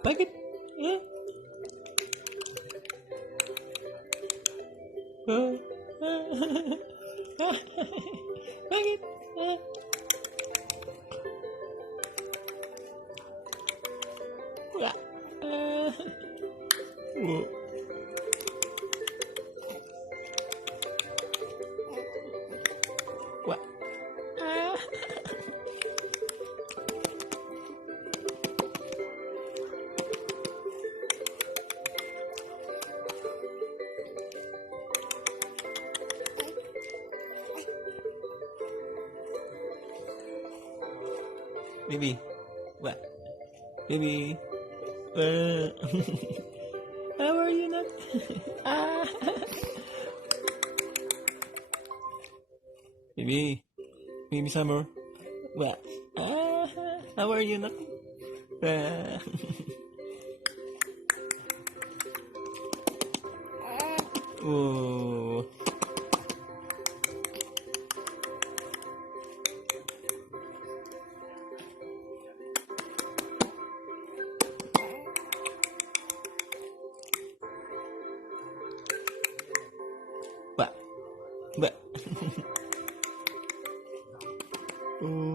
Bakit? Eh? Oh. Bakit? Eh? Wah. Oh. Wah. Baby. What? Baby. How are you not? Ah. Baby. Baby Summer. What? How are you not? Oh. What? What? Oh.